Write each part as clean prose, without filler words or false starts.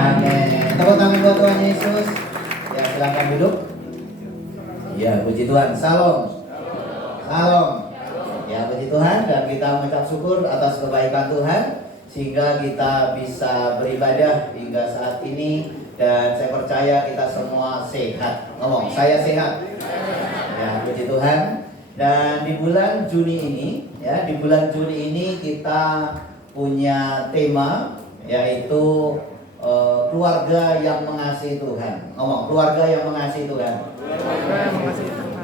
Amin. Tepuk tangan buat Tuhan Yesus. Ya, silakan duduk. Ya, puji Tuhan. Salam. Salam. Ya, puji Tuhan, dan kita mengucap syukur atas kebaikan Tuhan sehingga kita bisa beribadah hingga saat ini, dan saya percaya kita semua sehat. Ngomong, saya sehat. Ya, puji Tuhan. Dan di bulan Juni ini, kita punya tema yaitu keluarga yang mengasihi Tuhan. Ngomong, keluarga yang mengasihi Tuhan.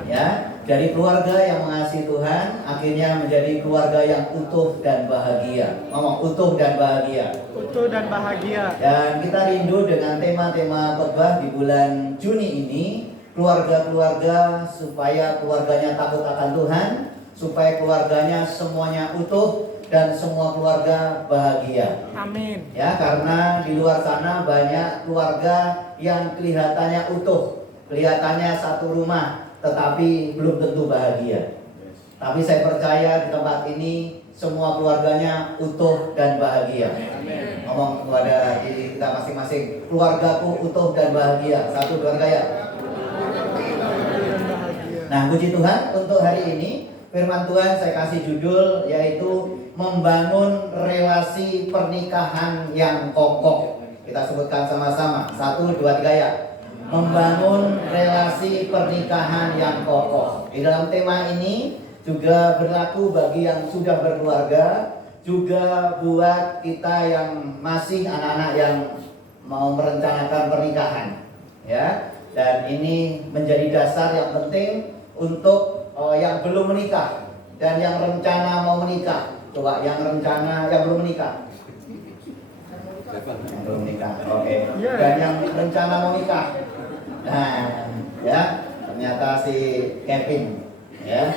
Ya, dari keluarga yang mengasihi Tuhan akhirnya menjadi keluarga yang utuh dan bahagia. Ngomong, utuh dan bahagia. Utuh dan bahagia. Dan kita rindu dengan tema-tema khotbah di bulan Juni ini, keluarga-keluarga, supaya keluarganya takut akan Tuhan, supaya keluarganya semuanya utuh dan semua keluarga bahagia. Amin. Ya, karena di luar sana banyak keluarga yang kelihatannya utuh, kelihatannya satu rumah, tetapi belum tentu bahagia. Tapi saya percaya di tempat ini semua keluarganya utuh dan bahagia. Amin. Ngomong kepada diri kita masing-masing, keluargaku utuh dan bahagia. Satu, dua, ya. Nah, puji Tuhan, untuk hari ini firman Tuhan saya kasih judul yaitu membangun relasi pernikahan yang kokoh. Kita sebutkan sama-sama. 1, 2, 3 ya. Membangun relasi pernikahan yang kokoh. Di dalam tema ini juga berlaku bagi yang sudah berkeluarga, juga buat kita yang masih anak-anak yang mau merencanakan pernikahan. Ya. Dan ini menjadi dasar yang penting untuk yang belum menikah dan yang rencana mau menikah. Coba yang rencana, yang belum menikah. Yang belum menikah, oke. Dan yang rencana mau nikah. Nah, ya, ternyata si Kevin, ya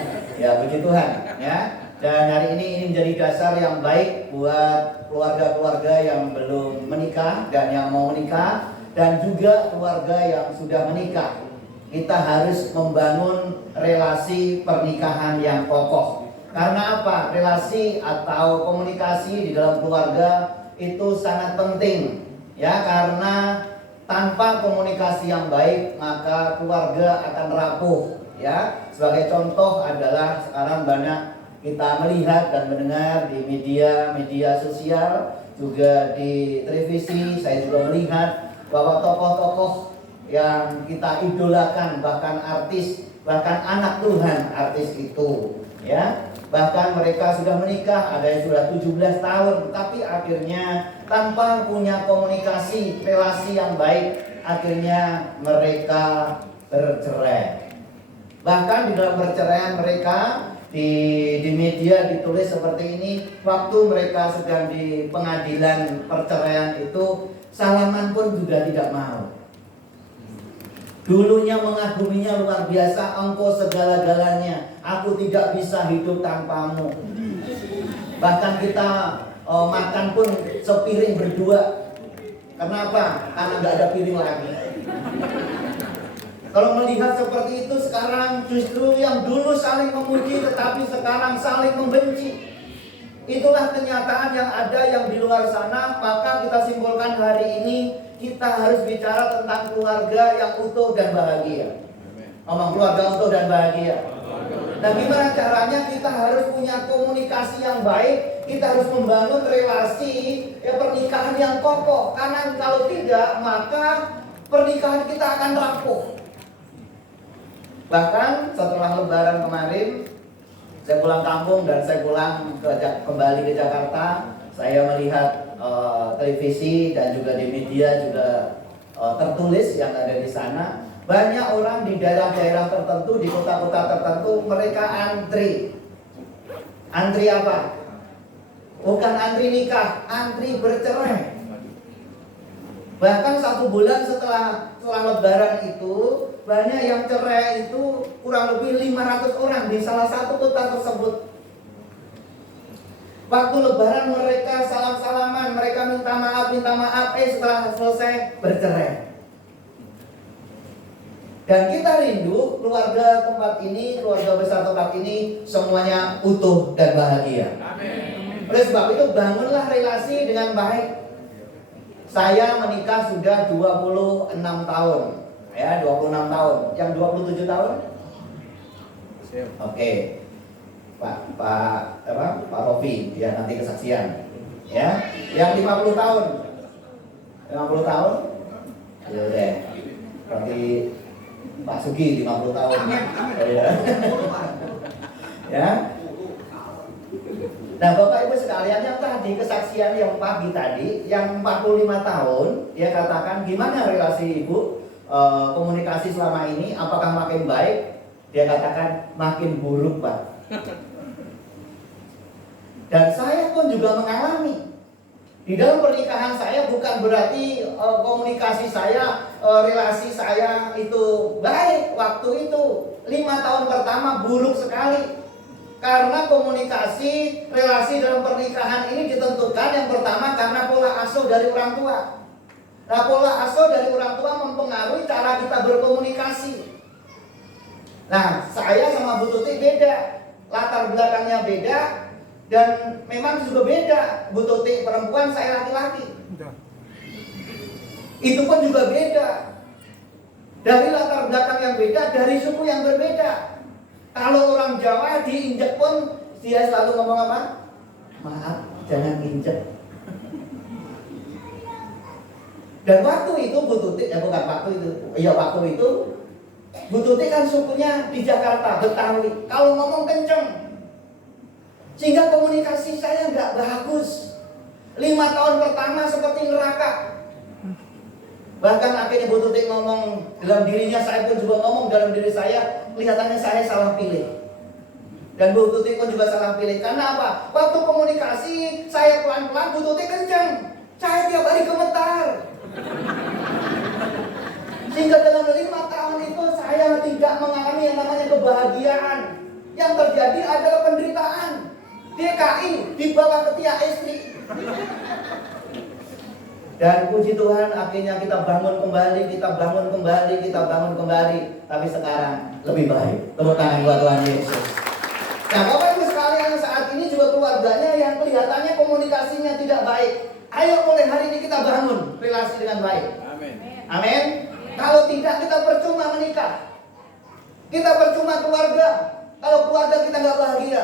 puji Tuhan, ya. Dan hari ini menjadi dasar yang baik buat keluarga-keluarga yang belum menikah dan yang mau menikah, dan juga keluarga yang sudah menikah. Kita harus membangun relasi pernikahan yang kokoh. Karena apa? Relasi atau komunikasi di dalam keluarga itu sangat penting. Ya, karena tanpa komunikasi yang baik maka keluarga akan rapuh. Ya, sebagai contoh adalah sekarang banyak kita melihat dan mendengar di media sosial, juga di televisi. Saya juga melihat bahwa tokoh-tokoh yang kita idolakan, bahkan artis, bahkan anak Tuhan artis itu, ya, bahkan mereka sudah menikah, ada yang sudah 17 tahun, tapi akhirnya tanpa punya komunikasi, relasi yang baik, akhirnya mereka bercerai. Bahkan di dalam perceraian mereka di media ditulis seperti ini, waktu mereka sedang di pengadilan perceraian itu salaman pun juga tidak mau. Dulunya mengaguminya luar biasa, engkau segala-galanya, aku tidak bisa hidup tanpamu. Bahkan kita makan pun sepiring berdua. Kenapa? Karena nggak ada piring lagi. Kalau melihat seperti itu, sekarang justru yang dulu saling memuji tetapi sekarang saling membenci. Itulah kenyataan yang ada yang di luar sana. Maka kita simpulkan hari ini, kita harus bicara tentang keluarga yang utuh dan bahagia. Ngomong, keluarga utuh dan bahagia. Nah, gimana caranya? Kita harus punya komunikasi yang baik. Kita harus membangun relasi pernikahan yang kokoh. Karena kalau tidak, maka pernikahan kita akan rapuh. Bahkan setelah Lebaran kemarin, saya pulang kampung dan saya kembali ke Jakarta. Saya melihat televisi dan juga di media juga tertulis yang ada di sana. Banyak orang di daerah-daerah tertentu, di kota-kota tertentu, mereka antri. Antri apa? Bukan antri nikah, antri bercerai. Bahkan 1 bulan setelah Lebaran itu, banyak yang cerai itu kurang lebih 500 orang di salah satu kota tersebut. Waktu Lebaran mereka salam-salaman, mereka minta maaf, setelah selesai bercerai. Dan kita rindu keluarga tempat ini, keluarga besar tempat ini semuanya utuh dan bahagia. Amin. Oleh sebab itu bangunlah relasi dengan baik. Saya menikah sudah 26 tahun. Ya, 26 tahun. Yang 27 tahun? Oke. Pak Rofi, ya nanti kesaksian. Ya, yang 50 tahun. 50 tahun? Ya udah. Berarti Pak Sugi 50 tahun. Ya. Ya. Nah, Bapak Ibu sekalian, yang tadi kesaksian yang pagi tadi, yang 45 tahun, dia katakan gimana relasi Ibu, komunikasi selama ini, apakah makin baik? Dia katakan makin buruk, Pak. Dan saya pun juga mengalami. Di dalam pernikahan saya bukan berarti komunikasi saya, relasi saya itu baik. Waktu itu 5 tahun pertama buruk sekali. Karena komunikasi, relasi dalam pernikahan ini ditentukan yang pertama karena pola asuh dari orang tua. Nah, pola asuh dari orang tua mempengaruhi cara kita berkomunikasi. Nah, saya sama Bu Tuti beda. Latar belakangnya beda. Dan memang juga beda. Bu Tuti perempuan, saya laki-laki. Itu pun juga beda. Dari latar belakang yang beda, dari suku yang berbeda. Kalau orang Jawa diinjek pun dia selalu ngomong apa? Maaf, jangan injek. Dan waktu itu Bu Tuti, waktu itu Bu Tuti kan sukunya di Jakarta, Betawi. Kalau ngomong kenceng, sehingga komunikasi saya nggak bagus. 5 tahun pertama seperti neraka. Bahkan akhirnya Bu Tuti ngomong dalam dirinya, saya pun juga ngomong dalam diri saya, kelihatannya saya salah pilih. Dan Bu Tuti pun juga salah pilih. Karena apa? Waktu komunikasi saya pelan-pelan, Bu Tuti kenceng. Saya tiap hari gemetar. Sehingga dalam 5 tahun itu saya tidak mengalami yang namanya kebahagiaan. Yang terjadi adalah penderitaan. DKI di bawah ketiak istri. Dan puji Tuhan akhirnya kita bangun kembali. Tapi sekarang lebih baik. Tepuk tangan buat Tuhan Yesus. Nah, Bapak Ibu sekalian, saat ini juga keluarganya yang kelihatannya komunikasinya tidak baik. Ayo mulai hari ini kita bangun relasi dengan baik. Amin. Amin. Kalau tidak, kita percuma menikah. Kita percuma keluarga. Kalau keluarga kita nggak bahagia,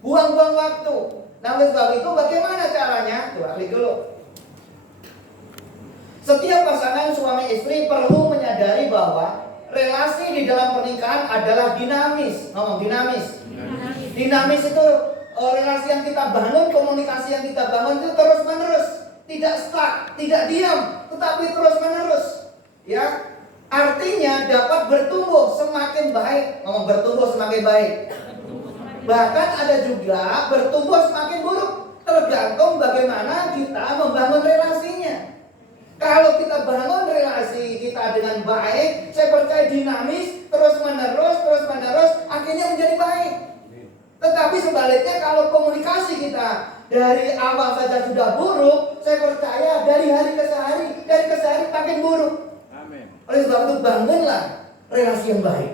buang-buang waktu. Nah, oleh sebab itu bagaimana caranya? Tuh, klik dulu. Setiap pasangan suami istri perlu menyadari bahwa relasi di dalam pernikahan adalah dinamis. Ngomong dinamis. Dinamis itu relasi yang kita bangun, komunikasi yang kita bangun itu terus menerus, tidak stuck, tidak diam, tetapi terus menerus. Ya, artinya dapat bertumbuh semakin baik. Ngomong bertumbuh semakin baik. Bahkan ada juga bertumbuh semakin buruk, tergantung bagaimana kita membangun relasinya. Kalau kita bangun relasi kita dengan baik, saya percaya dinamis, terus menerus, akhirnya menjadi baik. Tetapi sebaliknya kalau komunikasi kita dari awal saja sudah buruk, saya percaya dari hari ke hari makin buruk. Amin. Oleh sebab itu bangunlah relasi yang baik.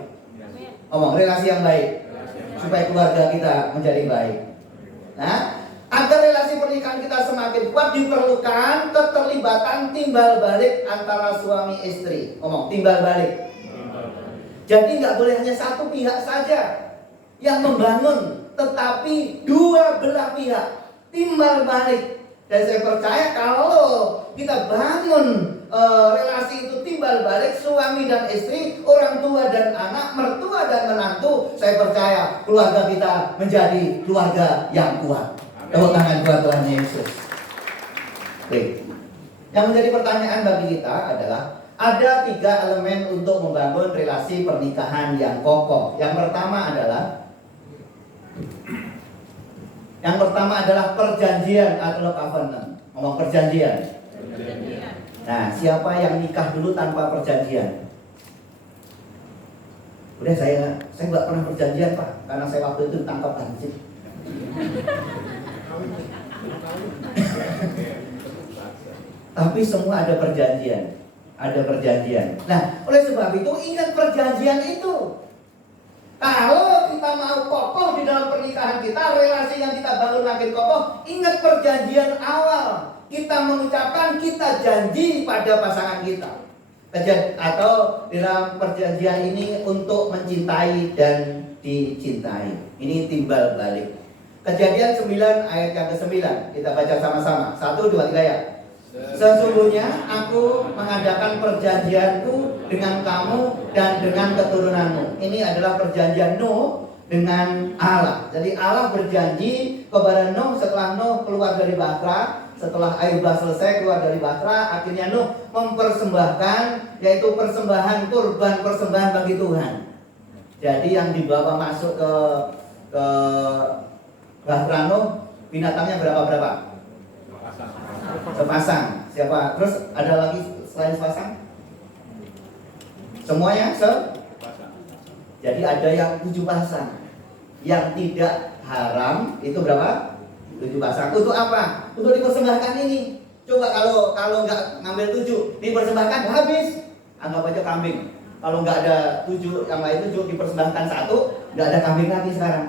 Ngomong relasi yang baik, supaya keluarga kita menjadi baik. Nah, agar relasi pernikahan kita semakin kuat diperlukan keterlibatan timbal balik antara suami istri. Ngomong timbal balik. Jadi nggak boleh hanya satu pihak saja yang membangun, tetapi dua belah pihak timbal balik. Dan saya percaya kalau kita bangun relasi itu timbal balik, suami dan istri, orang tua dan anak, mertua dan menantu, saya percaya keluarga kita menjadi keluarga yang kuat. Tepuk tangan buat Tuhan Yesus. Baik. Yang menjadi pertanyaan bagi kita adalah ada 3 elemen untuk membangun relasi pernikahan yang kokoh. Yang pertama adalah perjanjian atau covenant. Ngomong perjanjian. Nah, siapa yang nikah dulu tanpa perjanjian? Udah saya nggak pernah perjanjian, Pak, karena saya waktu itu tangkap hansip. Tapi semua ada perjanjian. Nah, oleh sebab itu ingat perjanjian itu. Kalau kita mau kokoh di dalam pernikahan kita, relasi yang kita bangun makin kokoh, ingat perjanjian awal. Kita mengucapkan kita janji pada pasangan kita. Atau di dalam perjanjian ini untuk mencintai dan dicintai. Ini timbal balik. Kejadian 9 ayat yang ke-9. Kita baca sama-sama. 1, 2, 3 ya. Sesungguhnya aku mengadakan perjanjianku dengan kamu dan dengan keturunanmu. Ini adalah perjanjian Nuh dengan Allah. Jadi Allah berjanji kepada Nuh setelah Nuh keluar dari Bahtera, setelah air bah selesai keluar dari Bahtera, akhirnya Nuh mempersembahkan, yaitu persembahan kurban, persembahan bagi Tuhan. Jadi yang dibawa masuk ke Bahtera Nuh, binatangnya berapa? Sepasang. Siapa? Terus ada lagi selain sepasang? Semuanya sepasang. Jadi ada yang 7 pasang. Yang tidak haram itu berapa? 7 pasang. Untuk apa? Untuk dipersembahkan ini. Coba kalau nggak ngambil 7 dipersembahkan habis. Anggap aja kambing. Kalau nggak ada 7, yang lain 7 dipersembahkan 1, nggak ada kambing lagi sekarang.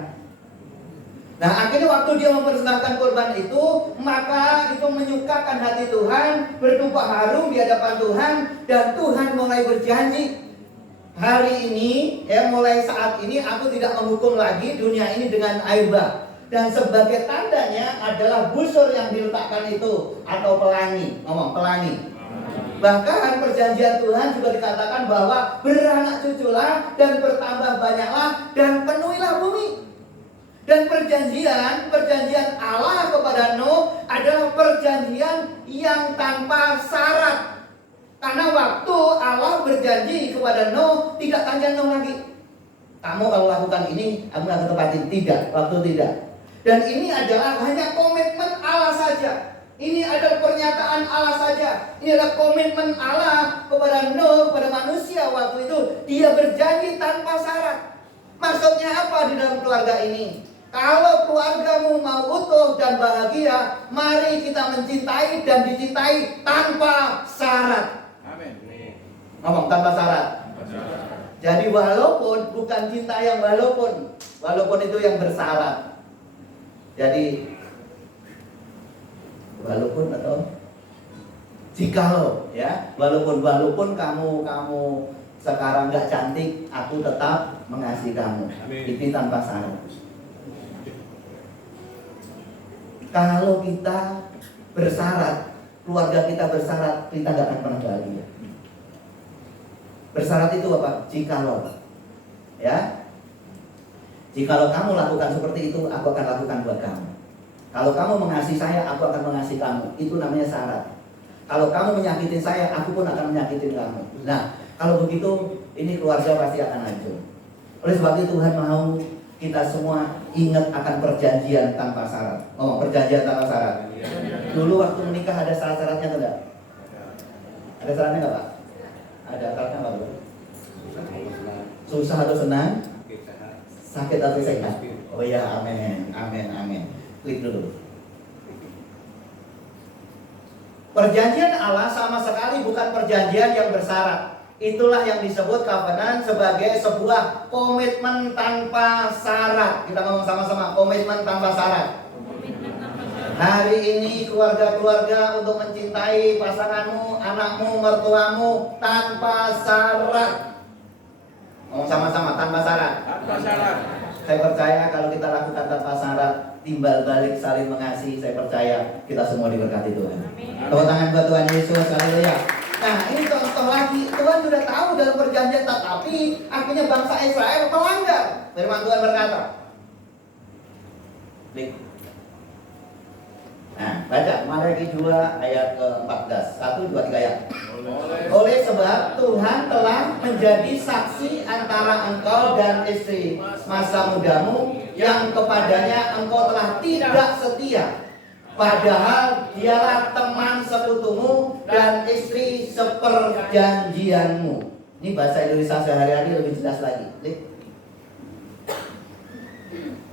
Nah, akhirnya waktu dia mempersembahkan korban itu, maka itu menyukakan hati Tuhan, bertumpah harum di hadapan Tuhan, dan Tuhan mulai berjanji, hari ini, mulai saat ini aku tidak menghukum lagi dunia ini dengan air bah. Dan sebagai tandanya adalah busur yang diletakkan itu, atau pelangi, pelangi. Bahkan perjanjian Tuhan juga dikatakan bahwa beranak cuculah dan bertambah banyaklah dan penuhilah bumi. Dan perjanjian Allah kepada Nuh adalah perjanjian yang tanpa syarat. Karena waktu Allah berjanji kepada Nuh, tidak tanya Nuh lagi, kamu kalau lakukan ini, aku akan tepatin. Tidak, waktu tidak. Dan ini adalah hanya komitmen Allah saja. Ini adalah pernyataan Allah saja. Ini adalah komitmen Allah kepada Nuh, kepada manusia waktu itu. Dia berjanji tanpa syarat. Maksudnya apa di dalam keluarga ini? Kalau keluargamu mau utuh dan bahagia, mari kita mencintai dan dicintai tanpa syarat. Amin. Ngomong tanpa syarat. Jadi walaupun bukan cinta yang walaupun itu yang bersyarat. Jadi walaupun atau jikalau ya, walaupun kamu sekarang nggak cantik, aku tetap mengasihi kamu. Itu tanpa syarat. Kalau kita bersyarat, keluarga kita bersyarat, kita gak akan pernah bahagia. Bersyarat itu apa? Jikalau, ya, jikalau kamu lakukan seperti itu, aku akan lakukan buat kamu. Kalau kamu mengasihi saya, aku akan mengasihi kamu. Itu namanya syarat. Kalau kamu menyakitin saya, aku pun akan menyakitin kamu. Nah, kalau begitu, ini keluarga pasti akan hancur. Oleh sebab itu Tuhan mau kita semua ingat akan perjanjian tanpa syarat. Perjanjian tanpa syarat. Dulu waktu menikah ada syarat-syaratnya tidak? Ada syaratnya nggak Pak? Ada syaratnya nggak Pak? Susah atau senang? Sakit atau sehat? Oh ya, amin. Klik dulu. Perjanjian Allah sama sekali bukan perjanjian yang bersyarat. Itulah yang disebut covenant sebagai sebuah komitmen tanpa syarat. Kita ngomong sama-sama, komitmen tanpa syarat. Hari ini keluarga-keluarga untuk mencintai pasanganmu, anakmu, mertuamu tanpa syarat. Ngomong sama-sama, tanpa syarat. Tanpa syarat. Saya percaya kalau kita lakukan tanpa syarat, timbal balik saling mengasihi, saya percaya kita semua diberkati Tuhan. Tepuk tangan buat Tuhan Yesus, haleluya. Nah, ini contoh lagi. Tuhan sudah tahu dalam perjanjian, tetapi akhirnya bangsa Israel melanggar. Firman Tuhan berkata. Nah, baca Maleakhi 2 ayat ke-14. 1, 2, 3 ya. Oleh sebab Tuhan telah menjadi saksi antara engkau dan istri masa mudamu yang kepadanya engkau telah tidak setia. Padahal dialah teman sekutumu dan istri seperjanjianmu. Ini bahasa Indonesia sehari-hari lebih jelas lagi.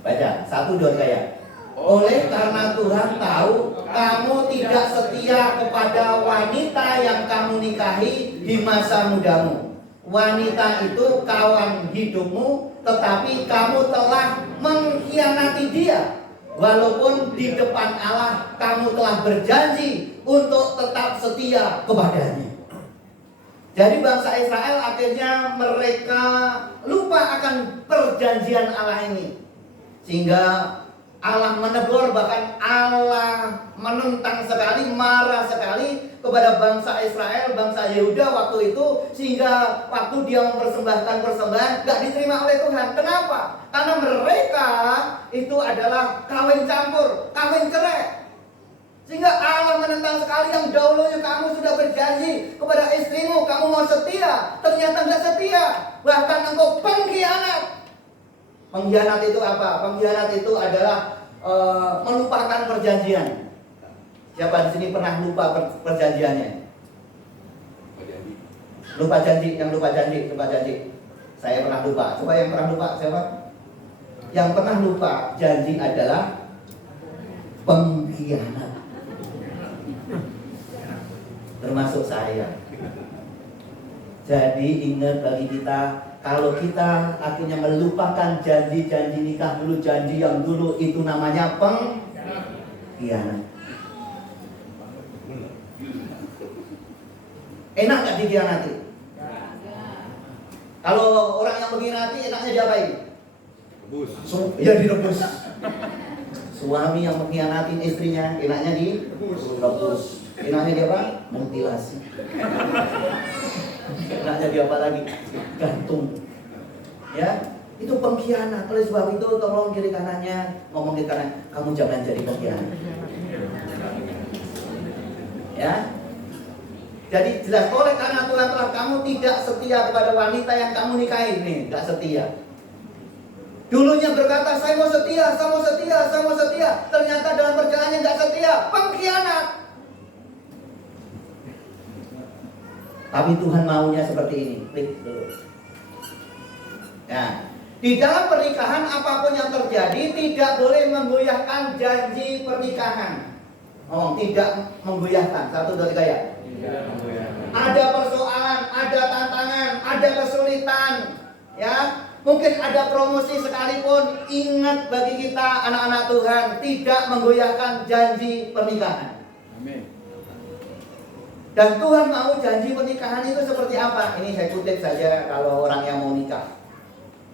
Baca, 1, 2, 3 ya. Oleh karena Tuhan tahu kamu tidak setia kepada wanita yang kamu nikahi di masa mudamu. wanita itu kawan hidupmu, tetapi kamu telah mengkhianati dia. Walaupun di depan Allah kamu telah berjanji untuk tetap setia kepadanya. Jadi bangsa Israel akhirnya mereka lupa akan perjanjian Allah ini. Sehingga Allah menegur, bahkan Allah menentang sekali, marah sekali kepada bangsa Israel, bangsa Yehuda waktu itu. Sehingga waktu dia mempersembahkan persembahan gak diterima oleh Tuhan. Kenapa? Karena mereka itu adalah kawin campur, kawin cerai. Sehingga Allah menentang sekali, yang dahulunya kamu sudah berjanji kepada istrimu, kamu mau setia, ternyata gak setia. Bahkan engkau pengkhianat. Pengkhianat itu apa? Pengkhianat itu adalah melupakan perjanjian. Siapa di sini pernah lupa perjanjiannya? Lupa janji, yang lupa janji, lupa janji. Saya pernah lupa. Coba yang pernah lupa siapa? Yang pernah lupa janji adalah pengkhianat. Termasuk saya. Jadi ingat bagi kita, kalau kita akhirnya melupakan janji-janji nikah dulu, janji yang dulu, itu namanya pengkhianat. Enak gak dikhianati? Kalau orang yang mengkhianati, enaknya diapain? Rebus. Ya direbus. Suami yang mengkhianatin istrinya, enaknya direbus. Enaknya dia apa? Mutilasi. Enaknya dia apa lagi? Gantung. Ya, itu pengkhianat. Oleh sebab itu tolong kiri kanannya ngomong kiri kanan, kamu jangan jadi pengkhianat. Ya. Jadi jelas, oleh karena Tuhan telah kamu tidak setia kepada wanita yang kamu nikahi nih, enggak setia. Dulunya berkata saya mau setia, saya mau setia, saya mau setia. Ternyata dalam perjalanannya enggak setia, pengkhianat. Tapi Tuhan maunya seperti ini. Klik dulu. Nah, di dalam pernikahan apapun yang terjadi tidak boleh menggoyahkan janji pernikahan. Tidak menggoyahkan. 1, 2, 3 ya. Ada persoalan, ada tantangan, ada kesulitan, ya. Mungkin ada promosi sekalipun, ingat bagi kita anak-anak Tuhan, tidak menggoyahkan janji pernikahan. Amin. Dan Tuhan mau janji pernikahan itu seperti apa? Ini saya kutip saja kalau orang yang mau nikah.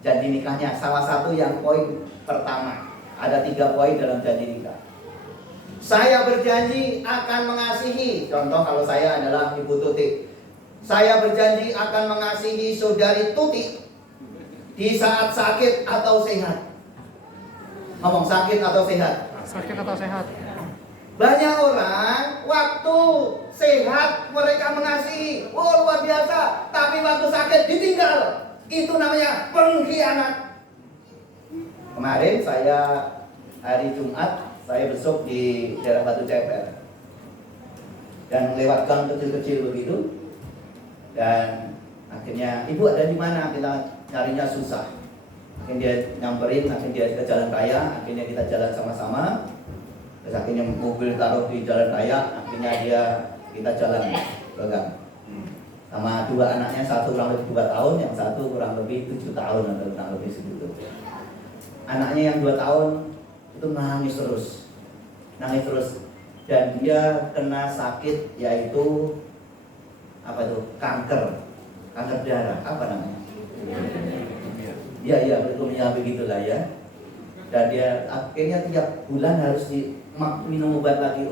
Janji nikahnya, salah satu yang poin pertama. Ada 3 poin dalam janji nikah. Saya berjanji akan mengasihi. Contoh kalau saya adalah Ibu Tuti. Saya berjanji akan mengasihi saudari Tuti di saat sakit atau sehat. Ngomong sakit atau sehat? Sakit atau sehat. Banyak orang waktu sehat mereka mengasihi, oh luar biasa. Tapi waktu sakit ditinggal. Itu namanya pengkhianat. Kemarin saya hari Jumat saya besok di daerah Batu Ceper dan lewat gang kecil-kecil begitu, dan akhirnya ibu ada di mana, kita carinya susah. Akhirnya dia nyamperin, akhirnya dia ke jalan raya, akhirnya kita jalan sama-sama. Terus akhirnya mobil taruh di jalan raya, akhirnya kita jalan ke gang. Sama 2 anaknya, satu kurang lebih 2 tahun, yang satu kurang lebih 7 tahun atau kurang lebih segitu. Anaknya yang 2 tahun itu nangis terus, dan dia kena sakit yaitu apa itu, kanker darah, apa namanya? Ya leukemia begitulah ya. Dan dia akhirnya tiap bulan harus minum obat lagi.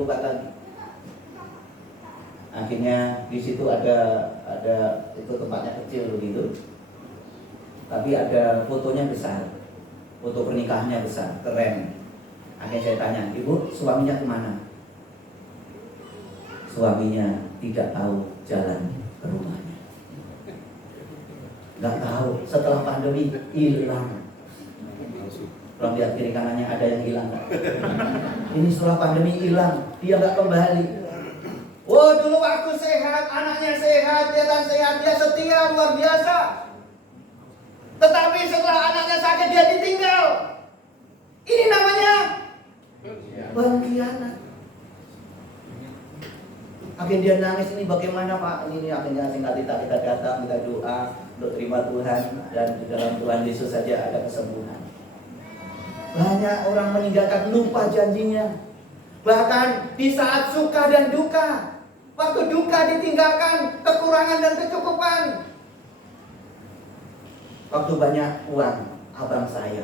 Akhirnya di situ ada itu tempatnya kecil begitu, tapi ada fotonya besar, foto pernikahannya besar, keren. Akhirnya saya tanya, ibu suaminya kemana? Suaminya tidak tahu jalan ke rumahnya. Nggak tahu, setelah pandemi hilang. Kalau lihat kiri kanannya ada yang hilang nggak? Ini setelah pandemi hilang, dia nggak kembali. Oh dulu waktu sehat, anaknya sehat, dia kan sehat, dia setia luar biasa. Tetapi setelah anaknya sakit dia ditinggal. Ini namanya pengkhianat. Akhirnya dia nangis, ini bagaimana Pak? Ini akhirnya singkat cerita kita datang, kita doa untuk terima Tuhan, dan di dalam Tuhan Yesus saja ada kesembuhan. Banyak orang meninggalkan, lupa janjinya. Bahkan di saat suka dan duka, waktu duka ditinggalkan kekurangan dan kecukupan. Waktu banyak uang, abang saya.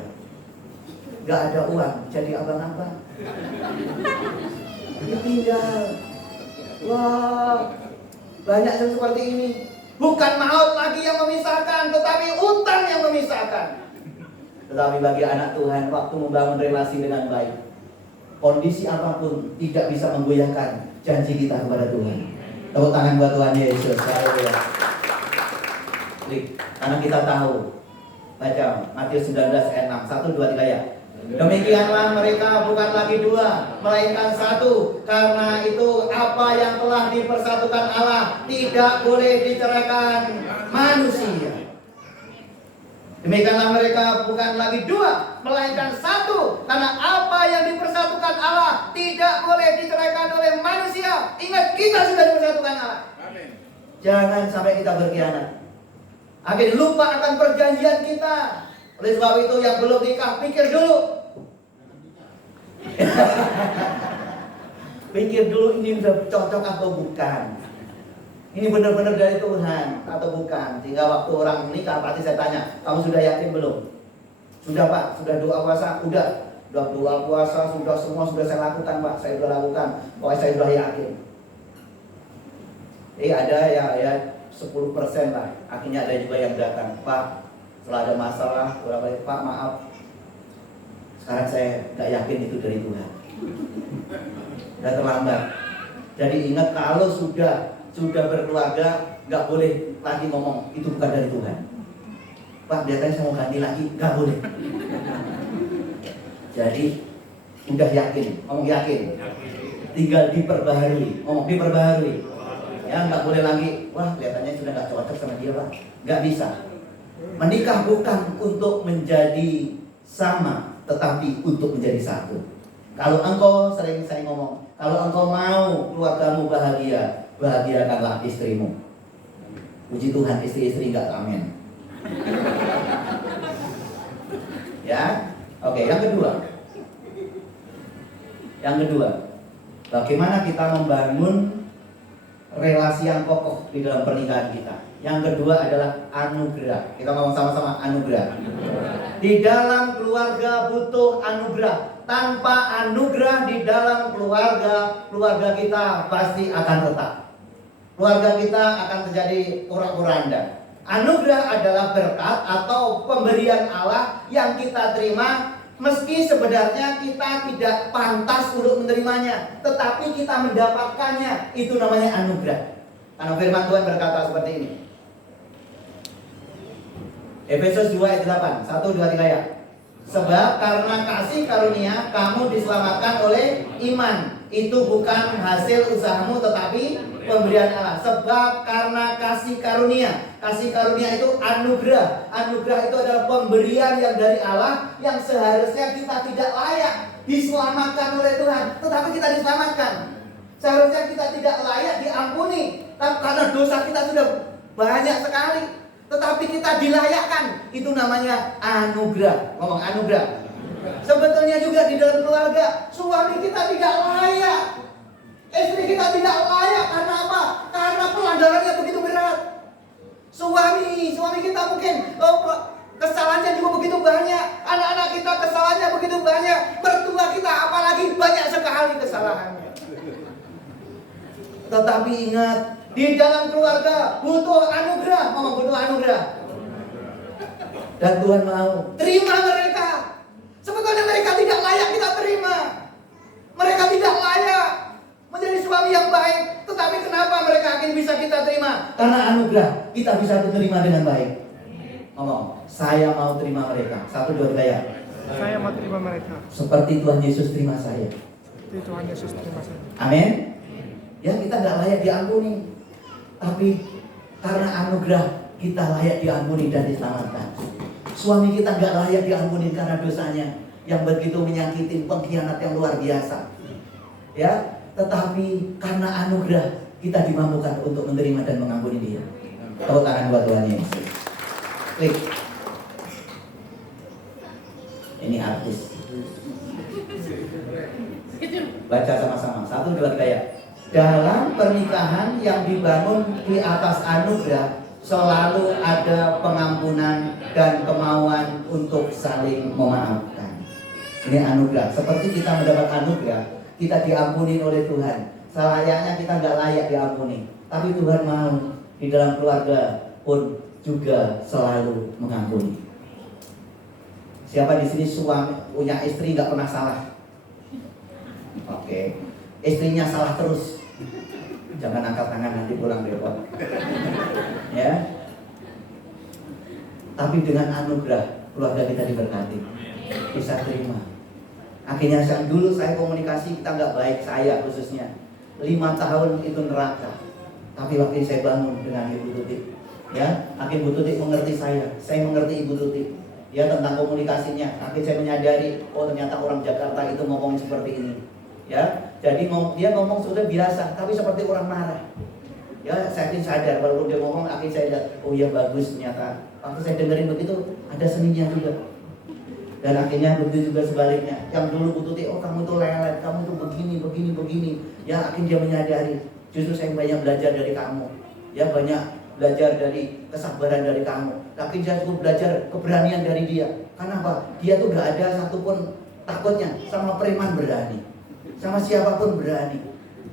Gak ada uang, jadi abang-abang. Ditinggal. Wah, banyak yang seperti ini. Bukan maut lagi yang memisahkan, tetapi utang yang memisahkan. Tetapi bagi anak Tuhan, waktu membangun relasi dengan baik, kondisi apapun tidak bisa menggoyahkan janji kita kepada Tuhan. Tepuk tangan buat Tuhan Yesus. Haleluya. Karena kita tahu, baca Matius 19 ayat 6, 1, 2, 3 ya. Demikianlah mereka bukan lagi dua, melainkan satu. Karena itu apa yang telah dipersatukan Allah tidak boleh diceraikan manusia. Demikianlah mereka bukan lagi dua, melainkan satu. Karena apa yang dipersatukan Allah tidak boleh diceraikan oleh manusia. Ingat, kita sudah dipersatukan Allah. Amin. Jangan sampai kita berkhianat. Akhirnya lupa akan perjanjian kita. Oleh sebab itu yang belum nikah, pikir dulu. Pikir dulu ini sudah cocok atau bukan. Ini benar-benar dari Tuhan atau bukan. Sehingga waktu orang menikah pasti saya tanya, kamu sudah yakin belum? Sudah Pak, sudah doa puasa? Udah doa puasa, sudah semua sudah saya lakukan Pak. Saya sudah lakukan, pokoknya saya sudah yakin. Ada ya 10% lah. Akhirnya ada juga yang datang, Pak, setelah ada masalah, Pak maaf, sekarang saya gak yakin itu dari Tuhan. Sudah terlambat. Jadi ingat, kalau sudah berkeluarga, gak boleh lagi ngomong itu bukan dari Tuhan. Pak, biasanya saya mau ganti lagi, gak boleh. Jadi udah yakin, ngomong yakin, tinggal diperbaharui, ngomong diperbaharui. Ya, nggak boleh lagi, wah kelihatannya sudah nggak cocok sama dia Pak. Nggak bisa. Menikah bukan untuk menjadi sama, tetapi untuk menjadi satu. Kalau engkau, sering saya ngomong, kalau engkau mau keluargamu bahagia, bahagiakanlah istrimu. Puji Tuhan, istri-istri nggak amin. Ya, oke. Yang kedua, bagaimana kita membangun relasi yang kokoh di dalam pernikahan kita. Yang kedua adalah anugerah. Kita ngomong sama-sama, anugerah. Di dalam keluarga butuh anugerah. Tanpa anugerah di dalam keluarga kita pasti akan retak. Keluarga kita akan terjadi porak-poranda. Anugerah adalah berkat atau pemberian Allah yang kita terima, meski sebenarnya kita tidak pantas untuk menerimanya, tetapi kita mendapatkannya. Itu namanya anugerah. Karena firman Tuhan berkata seperti ini. Efesus 2 ayat 8, 1, 2, 3 ya. Sebab karena kasih karunia kamu diselamatkan oleh iman. Itu bukan hasil usahamu, tetapi pemberian Allah. Sebab karena kasih karunia. Kasih karunia itu anugerah. Anugerah itu adalah pemberian yang dari Allah, yang seharusnya kita tidak layak diselamatkan oleh Tuhan, tetapi kita diselamatkan. Seharusnya kita tidak layak diampuni, karena dosa kita sudah banyak sekali, tetapi kita dilayakkan. Itu namanya anugerah. Ngomong anugerah. Sebetulnya juga di dalam keluarga, suami kita tidak layak, istri kita tidak layak. Karena apa? Karena pelanggarannya begitu berat. Suami kita mungkin kesalahannya juga begitu banyak. Anak-anak kita kesalahannya begitu banyak. Mertua kita apalagi banyak sekali kesalahannya. Tetapi ingat, di dalam keluarga butuh anugerah. Ngomong butuh anugerah. Dan Tuhan mau terima mereka. Sebetulnya mereka tidak layak kita terima. Mereka tidak layak menjadi suami yang baik. Tetapi kenapa mereka akan bisa kita terima? Karena anugerah kita bisa menerima dengan baik. Ngomong, saya mau terima mereka. 1, 2, 3 ya. Saya mau terima mereka. Seperti Tuhan Yesus terima saya. Seperti Tuhan Yesus terima saya. Amin. Ya, kita nggak layak diampuni, tapi karena anugerah kita layak diampuni dan diselamatkan. Suami kita nggak layak diampuni karena dosanya yang begitu menyakiti, pengkhianat yang luar biasa. Ya, tetapi karena anugerah kita dimampukan untuk menerima dan mengampuni dia. Tepuk tangan buat Tuhan Yesus. Klik. Ini artis. Baca sama-sama. 1, 2, 3 ya. Dalam pernikahan yang dibangun di atas anugerah, selalu ada pengampunan dan kemauan untuk saling memaafkan. Ini anugerah. Seperti kita mendapat anugerah, kita diampuni oleh Tuhan. Selayaknya kita nggak layak diampuni, tapi Tuhan mau. Di dalam keluarga pun juga selalu mengampuni. Siapa di sini suami punya istri nggak pernah salah? Oke, istrinya salah terus. Jangan angkat tangan, nanti pulang repot. Ya. Tapi dengan anugerah keluarga kita diberkati, bisa terima. Akhirnya yang dulu saya komunikasi kita nggak baik, saya khususnya 5 tahun itu neraka. Tapi waktu saya bangun dengan Ibu Tuti, ya, akhirnya Ibu Tuti mengerti saya mengerti Ibu Tuti, ya, tentang komunikasinya. Akhirnya saya menyadari, oh ternyata orang Jakarta itu ngomong seperti ini. Ya, jadi dia ngomong sudah biasa, tapi seperti orang marah. Ya, saya sadar walaupun dia ngomong, akhirnya saya lihat, oh ya bagus ternyata. Waktu saya dengerin begitu, ada seninya juga. Dan akhirnya begitu juga sebaliknya. Yang dulu Bu Tuti, oh kamu itu lelet, kamu itu begini. Ya, akhirnya dia menyadari, justru saya banyak belajar dari kamu. Ya, banyak belajar dari kesabaran dari kamu. Tapi saya juga belajar keberanian dari dia. Karena apa? Dia tuh gak ada satupun takutnya, sama preman berani, sama siapapun berani.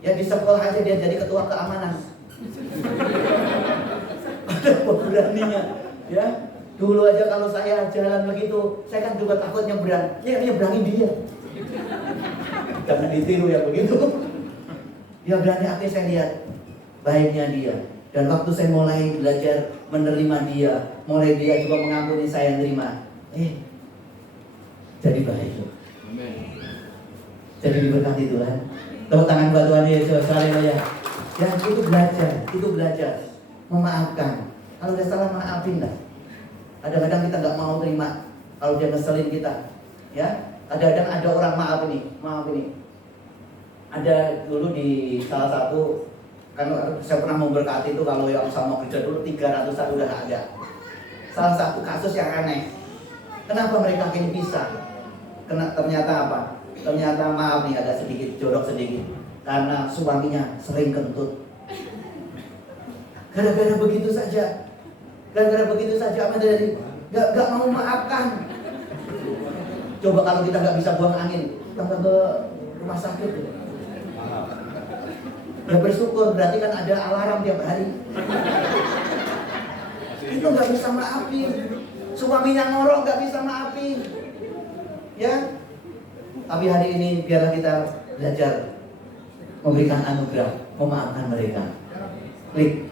Ya, di sekolah aja dia jadi ketua keamanan. Ada beraninya, ya. Dulu aja kalau saya jalan begitu, saya kan juga takut nyebrang. Ya, nyebrangin dia. Jangan ditiru ya begitu. Dia berani, akhirnya saya lihat baiknya dia. Dan waktu saya mulai belajar menerima dia, mulai dia juga mengampuni saya terima. Jadi baik. Jadi diberkati Tuhan. Tepuk tangan buat Tuhan Yesus. Haleluya. Ya, itu belajar memaafkan. Kalau dia salah maafin lah. Kadang-kadang kita nggak mau terima kalau dia ngeselin kita. Ya, kadang-kadang ada orang maaf ini. Ada dulu di salah satu, kan saya pernah memberkati itu kalau yang sama kerja dulu 300-an udah ada. Salah satu kasus yang aneh. Kenapa mereka kini pisah? Ternyata apa? Ternyata maaf nih, ada sedikit jorok sedikit. Karena suaminya sering kentut. Gara-gara begitu saja apa dari gak mau maafkan. Coba kalau kita nggak bisa buang angin, kita ke rumah sakit. Ya bersyukur, berarti kan ada alarm tiap hari. Itu nggak bisa maafin. Suaminya ngorok nggak bisa maafin. Ya. Tapi hari ini biarlah kita belajar memberikan anugerah, memaafkan mereka. Klik.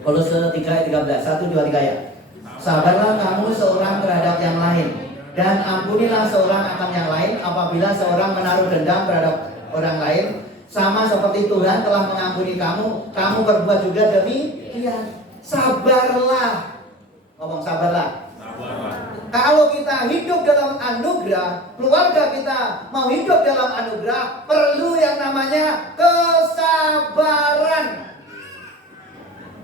Kolose 3:13, 1, 2, 3 ya. Sabarlah kamu seorang terhadap yang lain, dan ampunilah seorang akan yang lain apabila seorang menaruh dendam terhadap orang lain. Sama seperti Tuhan telah mengampuni kamu, kamu berbuat juga demikian. Sabarlah. Ngomong sabarlah. Kalau kita hidup dalam anugerah, keluarga kita mau hidup dalam anugerah, perlu yang namanya kesabaran.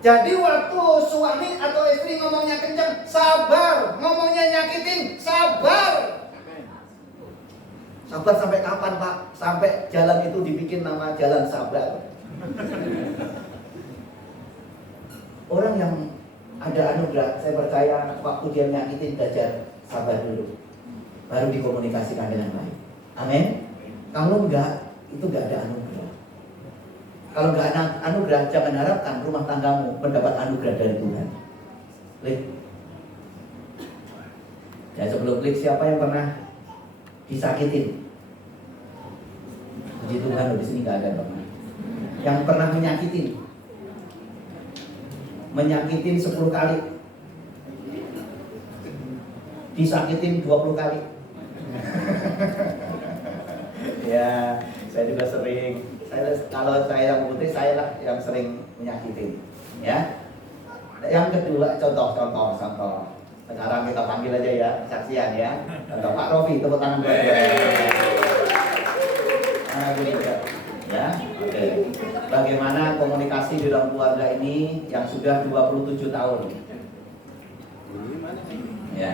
Jadi waktu suami atau istri ngomongnya kencang, sabar. Ngomongnya nyakitin, sabar. Sabar sampai kapan, Pak? Sampai jalan itu dibikin nama jalan sabar. Orang yang ada anugerah, saya percaya waktu dia nyakitin belajar sabar dulu, baru dikomunikasikan dengan baik. Amin. Kalau enggak, itu enggak ada anugerah. Kalau enggak ada anugerah, jangan harapkan rumah tanggamu mendapat anugerah dari Tuhan. Klik. Ya, sebelum klik, siapa yang pernah disakitin? Puji Tuhan, di sini enggak ada pernah. Yang pernah menyakitin 10 kali, disakitin 20 kali. Ya, saya juga sering. Kalau saya yang putih, saya lah yang sering menyakitin. Ya. Yang kedua, contoh. Sekarang kita panggil aja ya, saksian ya. Contoh Pak Rofi, tepuk tangan buat dia. Nah, gitu ya. Ya, oke. Bagaimana komunikasi di dalam keluarga ini yang sudah 27 tahun? Ya.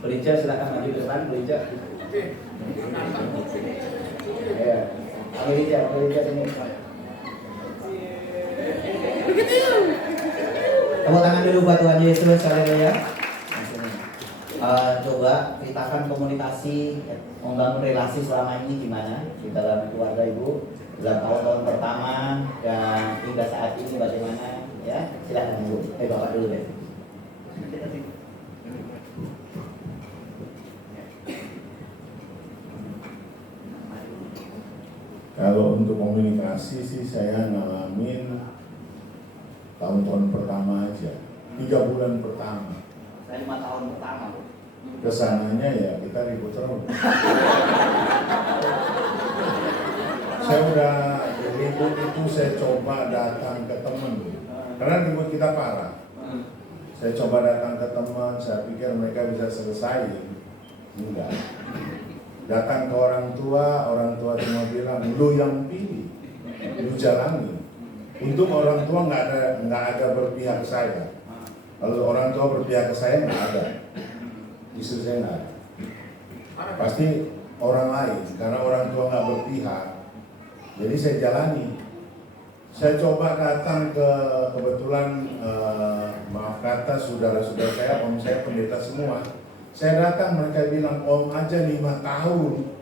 Belica silakan maju ke depan, Belica. Ya. Belica sini. Tepuk tangan dulu buat Tuhan Yesus, haleluya. Coba ceritakan komunikasi, membangun relasi selama ini gimana di dalam keluarga ibu dalam tahun-tahun pertama dan hingga saat ini bagaimana, ya? Silakan ibu. Bapak dulu deh. Kalau untuk komunikasi sih saya ngalamin tahun-tahun pertama aja, 3 bulan pertama. Saya 5 tahun pertama, Bu. Kesananya ya kita ribut terus. Saya udah ribut itu saya coba datang ke teman, karena ribut kita parah. Saya coba datang ke teman, saya pikir mereka bisa selesai, enggak. Datang ke orang tua cuma bilang lu yang pilih, lu jalani. Untuk orang tua nggak ada berpihak ke saya. Kalau orang tua berpihak ke saya nggak ada. Istri saya nggak ada. Pasti orang lain, karena orang tua nggak berpihak. Jadi saya jalani. Saya coba datang kebetulan maaf kata saudara-saudara saya, om saya pendeta semua. Saya datang mereka bilang om aja 5 tahun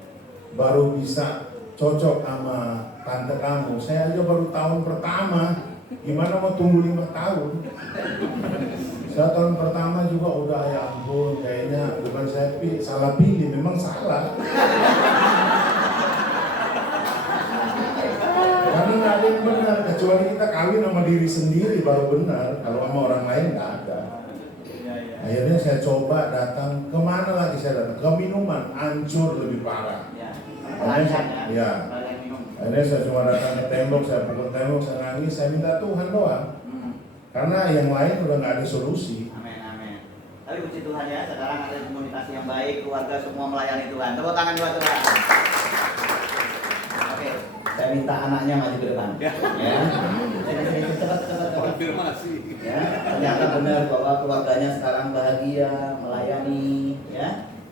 baru bisa cocok sama tante kamu. Saya aja baru tahun pertama, gimana mau tunggu 5 tahun? Saya tahun pertama juga udah ya ampun, kayaknya bukan saya salah pilih, memang salah. Karena nggak ada yang benar, kecuali kita kawin sama diri sendiri baru benar. Kalau sama orang lain nggak ada. Akhirnya saya coba datang, kemana lagi saya datang? Ke minuman, hancur lebih parah. Akhirnya saya cuma datang ke tembok, saya pukul tembok, saya nangis, saya minta Tuhan doang. Karena yang lain udah nggak ada solusi. Amin. Tapi puji Tuhan ya, sekarang ada komunikasi yang baik, keluarga semua melayani Tuhan. Tepuk tangan buat Tuhan. Oke, saya minta anaknya maju ke depan. Ya. Cepat. Konfirmasi. Ya, ternyata benar bahwa keluarganya sekarang bahagia, melayani, ya.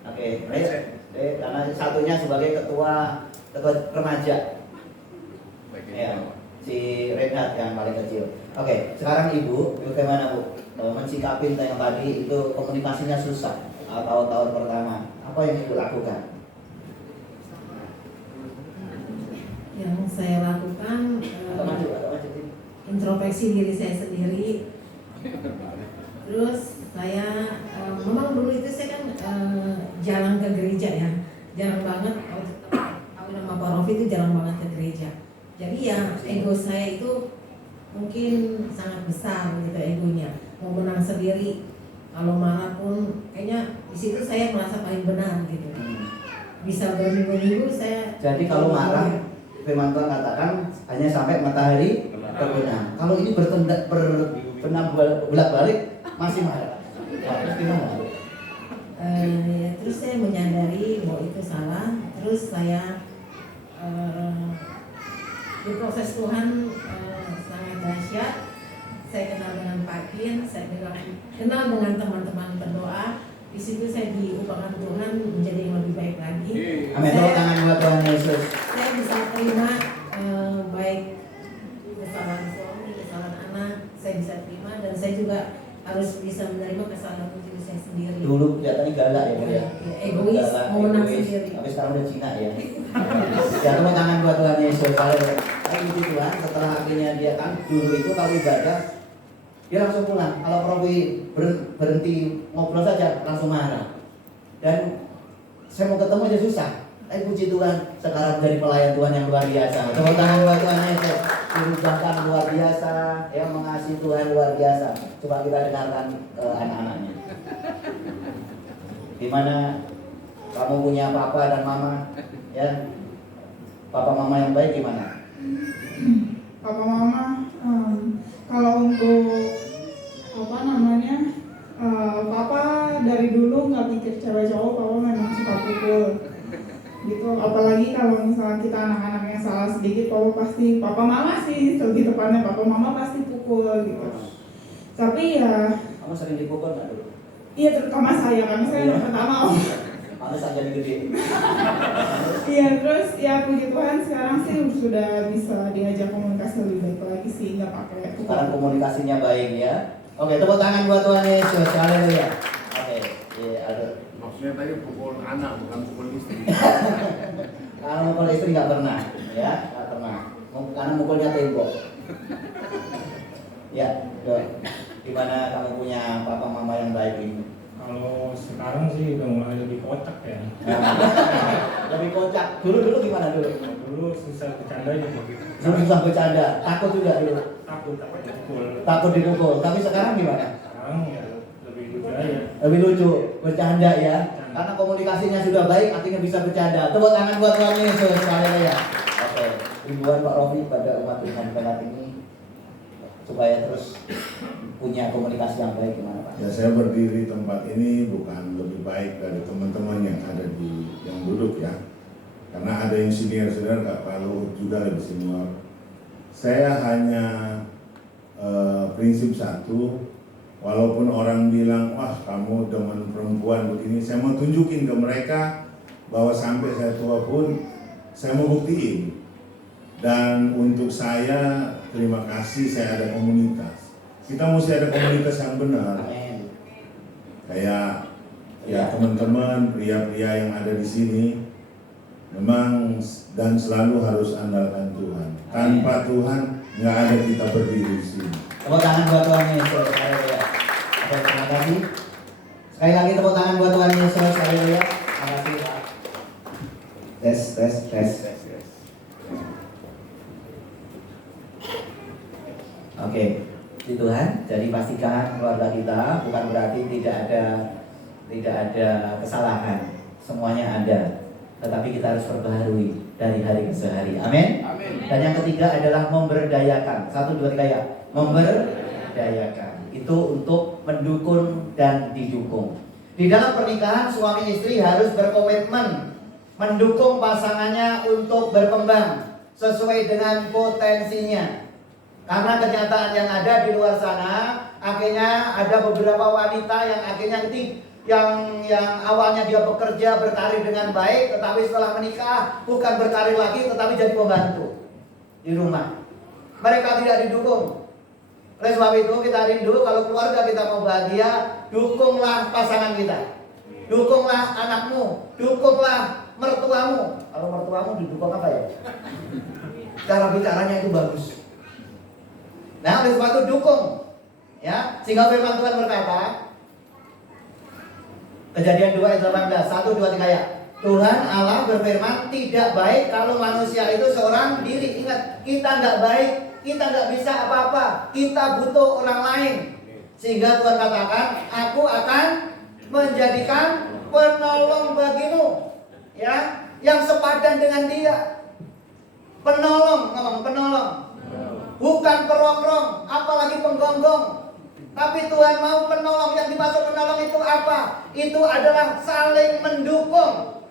Oke, baik. Karena satunya sebagai ketua remaja. Ya, si Renat yang paling kecil. Oke, sekarang Ibu bagaimana Bu? Mensikapi yang tadi itu komunikasinya susah tahun-tahun pertama. Apa yang Ibu lakukan? Yang saya lakukan introspeksi diri saya sendiri. Terus saya memang dulu itu saya kan jarang ke gereja ya, jarang banget. Aku nama Pak Rofi itu jarang banget ke gereja. Jadi ya ego saya itu mungkin sangat besar gitu egonya, mau menang sendiri. Kalau marah pun kayaknya di situ saya merasa paling benar gitu. Bisa berminggu-minggu saya. Jadi kalau marah, firman Tuhan katakan hanya sampai matahari terbenam. Kalau ini berbenam bolak-balik masih marah. Terus gimana? Terus saya menyadari bahwa itu salah. Terus saya di proses Tuhan sangat dahsyat. Saya kenal dengan Pak Kin, saya kenal dengan teman-teman berdoa. Di situ saya diubahkan Tuhan menjadi yang lebih baik lagi. Amin. Tepuk tangan buat Tuhan Yesus. Saya bisa terima baik kesalahan suami, kesalahan anak, saya bisa terima dan saya juga harus bisa menerima kesalahan diri saya sendiri. Dulu kelihatannya galak ya, Bu ya. Egois, mau menang sendiri. Tapi sekarang udah Cina ya. Ya, tepuk tangan buat Tuhan Yesus. Tapi puji Tuhan, setelah akhirnya dia kan dulu itu kalau ibadah dia langsung pulang. Kalau Robi berhenti ngobrol saja langsung marah. Dan saya mau ketemu aja susah. Tapi puji Tuhan, sekarang jadi pelayan Tuhan yang luar biasa. Tepuk tangan buat Tuhan Yesus. Dirubahkan luar biasa, ya mengasihi Tuhan luar biasa. Coba kita dengarkan anak-anaknya. Gimana kamu punya papa dan mama, ya? Papa mama yang baik gimana? Papa mama, kalau untuk papa dari dulu nggak pikir cewek cowok, papa memang suka pukul gitu. Apalagi kalau misalnya kita anak-anak yang salah sedikit papa mama sih lebih tepatnya papa mama pasti pukul gitu. Tapi ya Kamu sering dipukul nggak dulu? iya terutama saya karena saya anak pertama om. Kamu jadi gede. Iya terus ya puji Tuhan sekarang sih sudah bisa diajak komunikasi lebih baik lagi sih, nggak pakai pukul. Sekarang komunikasinya baik ya. Oke, tepuk tangan buat Tuhan Yesus. Haleluya. Oke, iya ada. Maksudnya tadi pukul anak bukan pukul istri. Kalau mukul istri nggak pernah, ya nggak pernah. Karena mukulnya tembok. Ya, Dok. Gimana kamu punya papa mama yang baik ini? Kalau sekarang sih udah mulai lebih kocak ya. Lebih kocak. Dulu gimana dulu? Dulu susah bercanda aja begitu. Dulu susah bercanda, takut juga dulu. Takut dipukul. Takut dipukul. Tapi sekarang gimana? Sekarang ya lebih lucu aja. Lebih lucu, bercanda ya. Karena komunikasinya sudah baik, artinya bisa bercanda. Tepuk tangan buat Tuhan Yesus. Haleluya. Oke, ribuan Pak Rofi pada umat Tuhan saat ini supaya terus punya komunikasi yang baik gimana Pak? Ya saya berdiri tempat ini bukan lebih baik dari teman-teman yang ada yang duduk ya. Karena ada yang senior Kak Palu juga lebih senior. Saya hanya prinsip satu, walaupun orang bilang wah kamu demen perempuan begini, saya mau tunjukin ke mereka bahwa sampai saya tua pun saya mau buktiin. Dan untuk saya terima kasih saya ada komunitas. Kita mesti ada komunitas yang benar. Amin. Kayak ya teman-teman pria-pria yang ada di sini memang dan selalu harus andalkan Tuhan. Tanpa Tuhan nggak ada kita berdiri di sini. Tepuk tangan buat Tuhan Yesus. Haleluya. Oke, terima kasih. Sekali lagi tepuk tangan buat Tuhan Yesus. Haleluya. Terima kasih Pak. Tes. Oke, di Tuhan. Jadi pastikan keluarga kita bukan berarti tidak ada kesalahan. Semuanya ada. Tetapi kita harus perbaharui dari hari ke hari. Amin. Dan yang ketiga adalah memberdayakan. 1, 2, 3 ya. Memberdayakan. Itu untuk mendukung dan didukung. Di dalam pernikahan suami istri harus berkomitmen mendukung pasangannya untuk berkembang sesuai dengan potensinya. Karena kenyataan yang ada di luar sana, akhirnya ada beberapa wanita yang akhirnya yang awalnya dia bekerja berkarir dengan baik, tetapi setelah menikah bukan berkarir lagi, tetapi jadi pembantu di rumah. Mereka tidak didukung. Oleh sebab itu kita rindu kalau keluarga kita mau bahagia, dukunglah pasangan kita, dukunglah anakmu, dukunglah mertuamu. Kalau mertuamu didukung apa ya? Cara bicaranya itu bagus. Nah, oleh sebab itu dukung, ya. Sehingga firman Tuhan berkata, Kejadian 2 ayat 18, 1, 2, 3 ya. Tuhan Allah berfirman, tidak baik kalau manusia itu seorang diri. Ingat, kita nggak baik, kita nggak bisa apa-apa, kita butuh orang lain. Sehingga Tuhan katakan, aku akan menjadikan penolong bagimu, ya, yang sepadan dengan dia. Penolong, ngomong penolong. Bukan perongrong, apalagi penggonggong. Tapi Tuhan mau penolong. Yang dimaksud penolong itu apa? Itu adalah saling mendukung.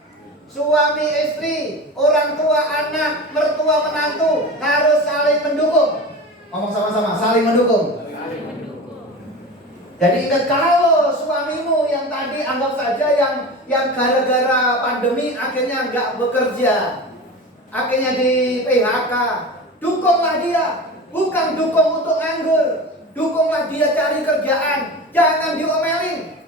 Suami istri, orang tua anak, mertua menantu harus saling mendukung. Ngomong sama-sama, saling mendukung. Jadi ingat, kalau suamimu yang tadi anggap saja yang gara-gara pandemi akhirnya nggak bekerja, akhirnya di PHK, dukunglah dia. Bukan dukung untuk nganggur, dukunglah dia cari kerjaan, jangan diomelin.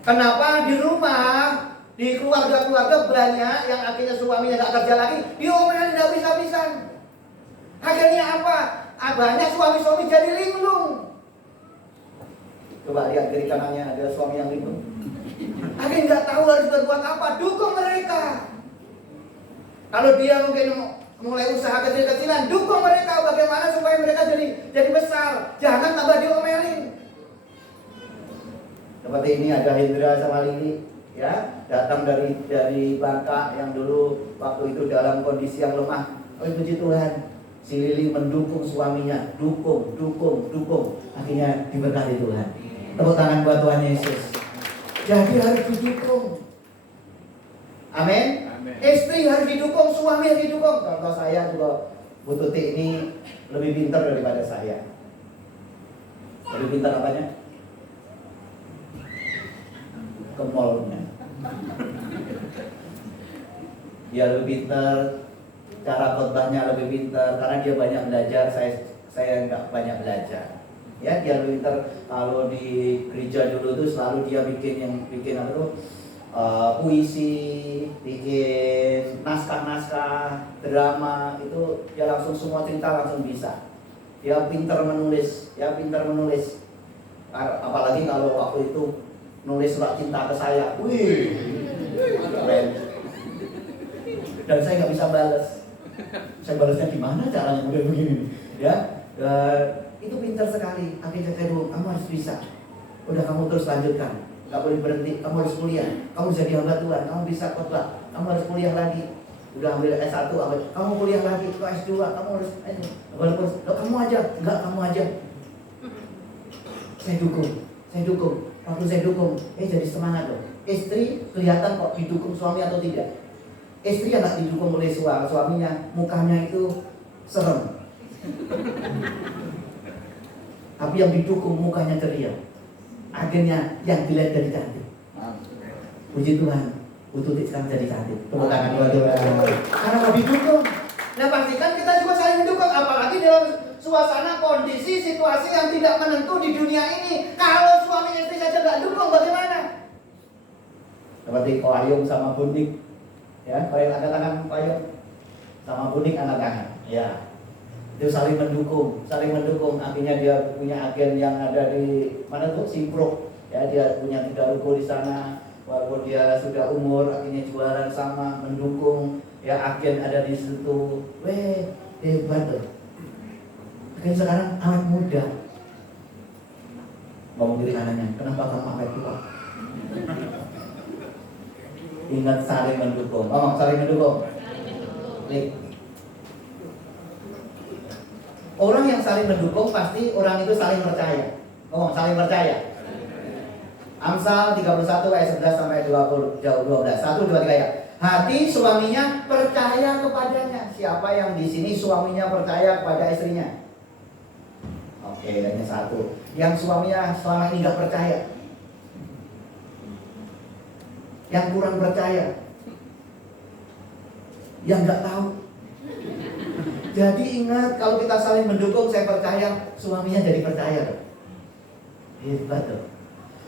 Kenapa di rumah, di keluarga-keluarga banyak yang akhirnya suaminya nggak kerja lagi, diomelin habis-habisan. Akhirnya apa? Banyak suami-suami jadi linglung. Coba lihat kiri kanannya, ada suami yang linglung. Akhirnya nggak tahu harus berbuat apa, dukung mereka. Kalau dia mungkin mulai usaha kecil-kecilan, dukung mereka bagaimana supaya mereka jadi besar. Jangan tambah diomelin. Seperti ini ada Hendra sama Lili, ya, datang dari Bangka yang dulu waktu itu dalam kondisi yang lemah. Oh, puji Tuhan, si Lili mendukung suaminya, dukung. Akhirnya diberkati Tuhan. Tepuk tangan buat Tuhan Yesus. Jadi harus didukung. Amin. Istri harus didukung, suami harus didukung. Contoh saya juga, Bu Tuti ini lebih pintar daripada saya. Lebih pintar apanya? Ke mallnya. Dia lebih pintar, cara khotbahnya lebih pintar karena dia banyak belajar. Saya nggak banyak belajar. Ya, dia lebih pintar. Kalau di gereja dulu tuh selalu dia bikin apa tuh? Puisi, bikin naskah-naskah, drama, itu dia langsung semua cerita langsung bisa. Dia pintar menulis, apalagi kalau waktu itu nulis surat cinta ke saya, wih, keren. Dan saya nggak bisa balas. Saya balasnya gimana caranya udah begini, ya? Itu pintar sekali. Akhirnya saya bilang, kamu harus bisa. Udah kamu terus lanjutkan. Gak boleh berhenti, kamu harus kuliah. Kamu jadi hamba Tuhan, kamu bisa khotbah. Kamu harus kuliah lagi. Udah ambil S1, kamu kuliah lagi ke S2, kamu harus walaupun kamu aja, enggak kamu aja. Saya dukung. Waktu saya dukung, jadi semangat loh. Istri kelihatan kok didukung suami atau tidak. Istri yang gak didukung oleh suaminya, mukanya itu serem. Tapi yang didukung mukanya ceria. Akhirnya yang dilihat dari cantik. Puji Tuhan, Bu Tuti sekarang jadi cantik. Tepuk tangan buat Tuhan. Karena mau didukung. Nah pastikan kita juga saling mendukung. Apalagi dalam suasana kondisi situasi yang tidak menentu di dunia ini. Kalau suami istri saja nggak dukung, bagaimana? Seperti Koayung sama Bunik. Ya, Koayung angkat tangan Koayung sama Bunik angkat tangan. Ya. Itu saling mendukung. Akhirnya dia punya agen yang ada di mana tuh, Simpruk. Ya, dia punya 3 ruko di sana. Walaupun dia sudah umur, akhirnya jualan sama, mendukung. Ya, agen ada di situ. Weh, hebat tuh. Akhirnya sekarang awet muda. Ngomong kiri kanannya, kenapa kamu awet tua? Ingat saling mendukung. Saling mendukung. Klik. Orang yang saling mendukung pasti orang itu saling percaya. Saling percaya. Amsal 31 ayat 11 sampai 12. 1, 2, 3 ya. Hati suaminya percaya kepadanya. Siapa yang di sini suaminya percaya kepada istrinya? Oke, hanya 1. Yang suaminya selama ini nggak percaya. Yang kurang percaya. Yang nggak tahu. Jadi ingat, kalau kita saling mendukung, saya percaya suaminya jadi percaya. Hebat tuh.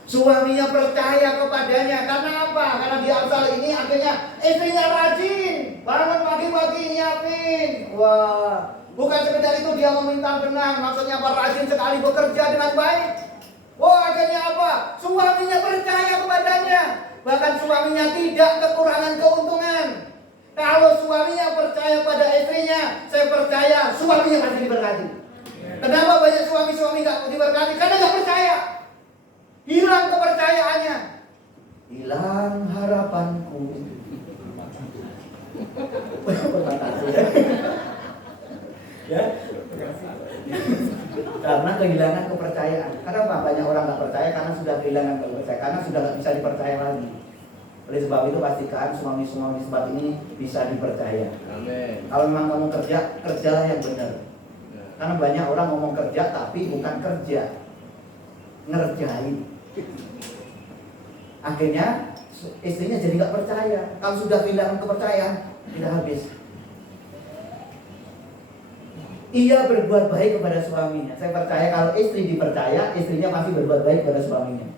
Suaminya percaya kepadanya. Karena apa? Karena di Amsal ini akhirnya istrinya rajin. Bangun pagi-pagi nyiapin. Wah, bukan sekedar itu dia meminta benang. Maksudnya apa? Rajin sekali bekerja dengan baik. Wah, akhirnya apa? Suaminya percaya kepadanya. Bahkan suaminya tidak kekurangan keuntungan. Kalau suaminya percaya pada istrinya, saya percaya suaminya pasti diberkati. Kenapa banyak suami-suami gak diberkati? Karena gak percaya. Hilang kepercayaannya. Hilang harapanku. Ya. Karena kehilangan kepercayaan. Kenapa banyak orang gak percaya? Karena sudah kehilangan kepercayaan. Karena sudah gak bisa dipercaya lagi. Oleh sebab itu pastikan suami-suami sebab ini bisa dipercaya. Amin. Kalau memang kamu kerja, kerjalah yang benar. Karena banyak orang ngomong kerja tapi bukan kerja, ngerjain. Akhirnya istrinya jadi nggak percaya. Kalau sudah kehilangan kepercayaan, tidak habis. Ia berbuat baik kepada suaminya. Saya percaya kalau istri dipercaya, istrinya pasti berbuat baik kepada suaminya.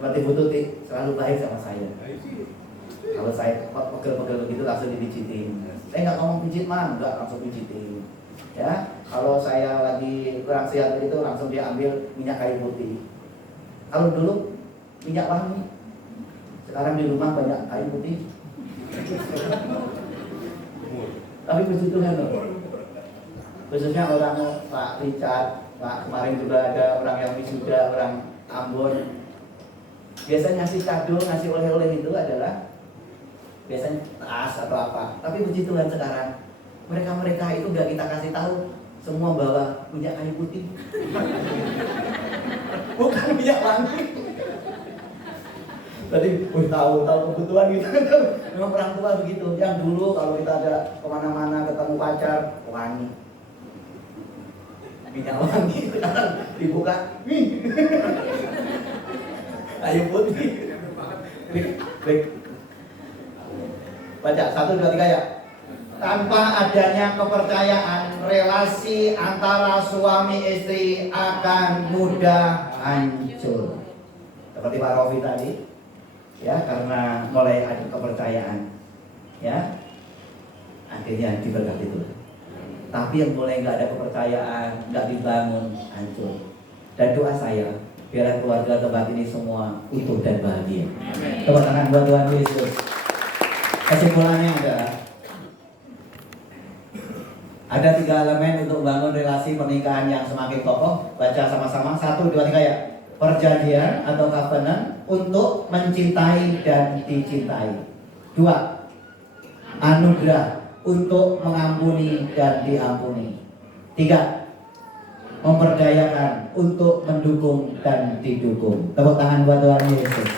Seperti Bu Tuti selalu baik sama saya. Kalau saya pegel-pegel begitu langsung dipijitin. Saya nggak ngomong pijit mah, nggak langsung pijitin. Ya, kalau saya lagi kurang sehat itu langsung dia ambil minyak kayu putih. Kalau dulu minyak wangi. Sekarang di rumah banyak kayu putih. Tapi puji Tuhan loh. Khususnya orang Pak Richard, Pak kemarin juga ada orang yang wisuda, orang Ambon. Biasanya ngasih kado, ngasih oleh-oleh itu adalah biasanya tas atau apa. Tapi puji Tuhan sekarang mereka itu gak kita kasih tahu, semua bawa minyak kayu putih. Bukan minyak wangi. Berarti, tahu kebutuhan gitu. Memang orang tua begitu. Yang dulu kalau kita ada kemana-mana ketemu pacar, wangi. Minyak wangi, sekarang dibuka, ayo putih. Klik. Baca 1, 2, 3 ya. Tanpa adanya kepercayaan, relasi antara suami istri akan mudah hancur. Seperti Pak Rofi tadi, ya, karena mulai ada kepercayaan, ya, akhirnya diberkati itu. Tapi yang mulai nggak ada kepercayaan, nggak dibangun, hancur. Dan doa saya, biar keluarga tempat ini semua utuh dan bahagia. Tepuk tangan buat Tuhan Yesus. Kesimpulannya ada 3 elemen untuk membangun relasi pernikahan yang semakin kokoh. Baca sama-sama 1, 2, 3 ya. Perjanjian atau covenant untuk mencintai dan dicintai. 2, anugerah untuk mengampuni dan diampuni. 3, memperdayakan untuk mendukung dan didukung. Tepuk tangan buat Tuhan Yesus.